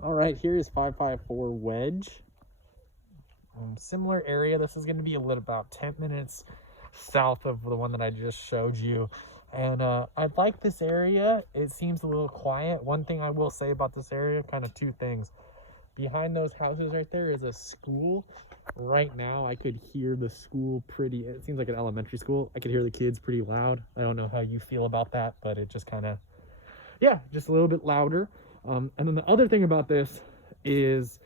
All right, here is 554 Wedge. Similar area. This is going to be about 10 minutes south of the one that I just showed you. And I like this area. It seems a little quiet. One thing I will say about this area, kind of two things. Behind those houses right there is a school. Right now, I could hear the school pretty, it seems like an elementary school. I could hear the kids pretty loud. I don't know how you feel about that, but it just kind of, yeah, just a little bit louder. And then the other thing about this is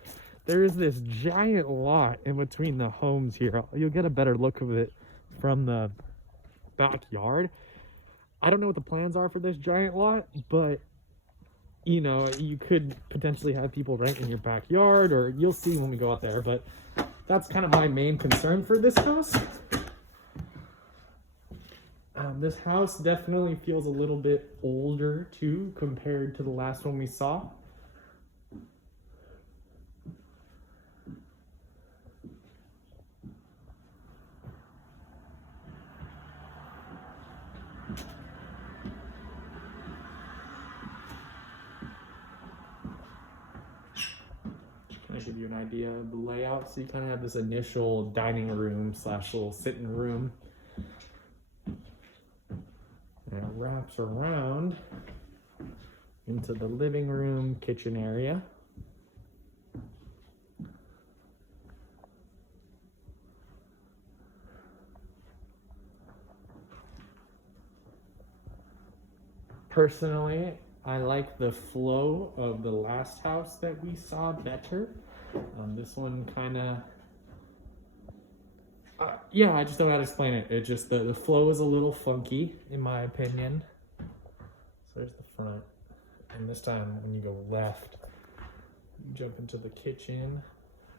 there's this giant lot in between the homes here. You'll get a better look of it from the backyard. I don't know what the plans are for this giant lot, but you know, you could potentially have people rent in your backyard, or you'll see when we go out there. But that's kind of my main concern for this house. This house definitely feels a little bit older too compared to the last one we saw. Kind of give you an idea of the layout. So you kind of have this initial dining room slash little sitting room. And it wraps around into the living room, kitchen area. Personally, I like the flow of the last house that we saw better. This one kind of, yeah, I just don't know how to explain it. It just, the flow is a little funky, in my opinion. So there's the front. And this time, when you go left, you jump into the kitchen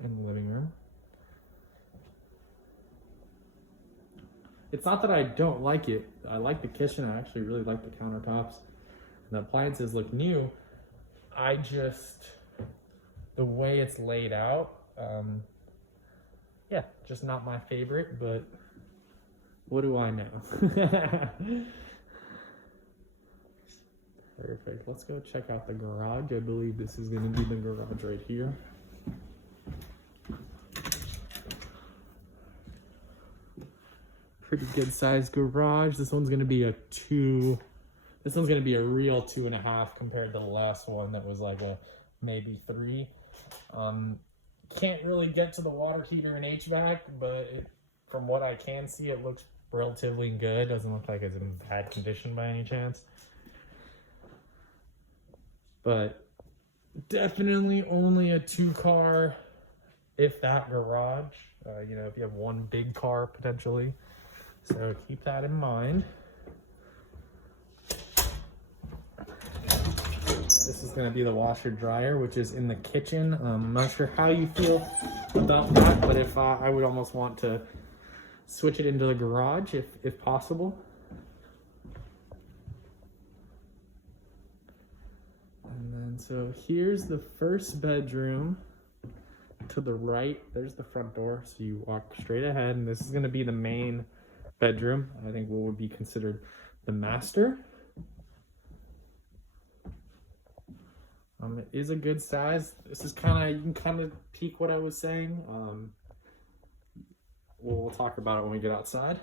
and the living room. It's not that I don't like it. I like the kitchen. I actually really like the countertops. And the appliances look new. I just, the way it's laid out, yeah, just not my favorite, but what do I know? Perfect. Let's go check out the garage. I believe this is going to be the garage right here. Pretty good sized garage. This one's going to be a real 2.5 compared to the last one that was like a maybe 3. Can't really get to the water heater and HVAC, but from what I can see, it looks relatively good. Doesn't look like it's in bad condition by any chance. But definitely only a 2-car, if that, garage. You know, if you have one big car potentially. So keep that in mind. This is going to be the washer dryer, which is in the kitchen. I'm not sure how you feel about that, but if I would almost want to switch it into the garage if possible. And then so here's the first bedroom. To the right, there's the front door. So you walk straight ahead, and this is going to be the main bedroom. I think what would be considered the master. It is a good size. This is kind of, you can kind of peek what I was saying. We'll talk about it when we get outside.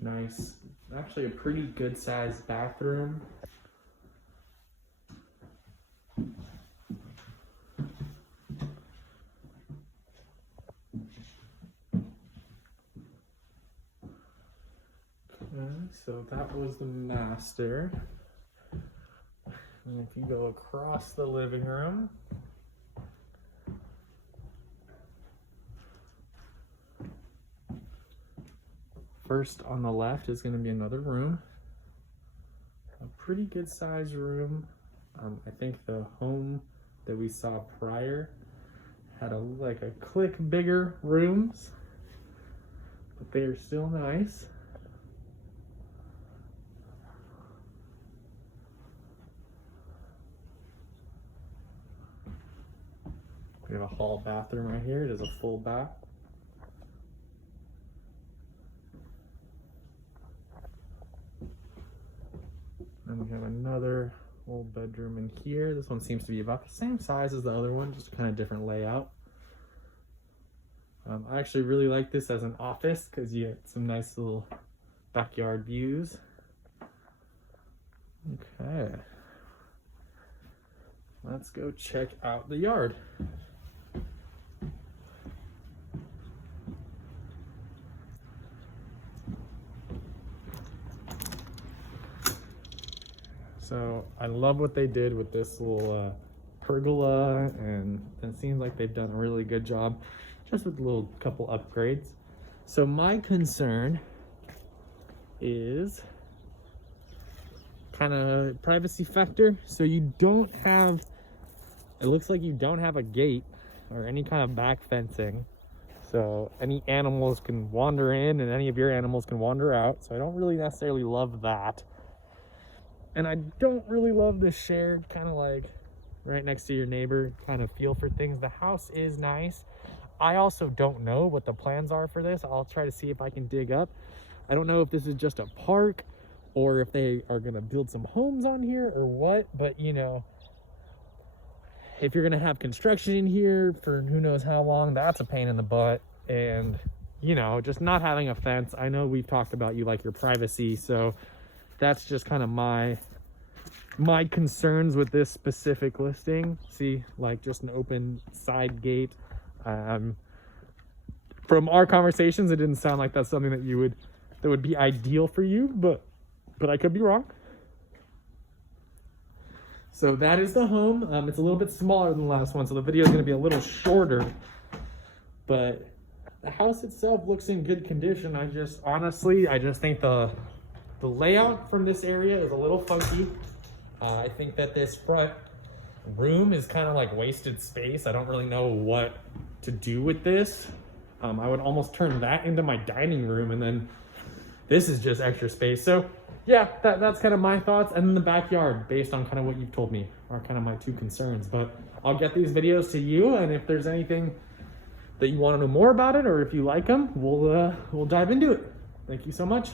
Nice. Actually a pretty good sized bathroom. So that was the master. And if you go across the living room, first on the left is going to be another room. A pretty good sized room. I think the home that we saw prior had like a click bigger rooms, but they are still nice. We have a hall bathroom right here. It is a full bath. And we have another old bedroom in here. This one seems to be about the same size as the other one, just kind of different layout. I actually really like this as an office because you get some nice little backyard views. Okay. Let's go check out the yard. So I love what they did with this little pergola, and it seems like they've done a really good job just with a little couple upgrades. So my concern is kind of privacy factor. So you don't have, it looks like you don't have a gate or any kind of back fencing. So any animals can wander in and any of your animals can wander out. So I don't really necessarily love that. And I don't really love this shared kind of like right next to your neighbor kind of feel for things. The house is nice. I also don't know what the plans are for this. I'll try to see if I can dig up. I don't know if this is just a park or if they are going to build some homes on here or what, but you know, if you're going to have construction in here for who knows how long, that's a pain in the butt. And you know, just not having a fence. I know we've talked about you like your privacy, so that's just kind of my concerns with this specific listing. See, like just an open side gate. From our conversations, it didn't sound like that's something that would be ideal for you, but I could be wrong. So that is the home. It's a little bit smaller than the last one, so the video is going to be a little shorter, but the house itself looks in good condition. I just think the layout from this area is a little funky. I think that this front room is kind of like wasted space. I don't really know what to do with this. I would almost turn that into my dining room, and then this is just extra space. So yeah, that's kind of my thoughts. And then the backyard, based on kind of what you've told me, are kind of my two concerns. But I'll get these videos to you, and if there's anything that you want to know more about it, or if you like them, we'll dive into it. Thank you so much.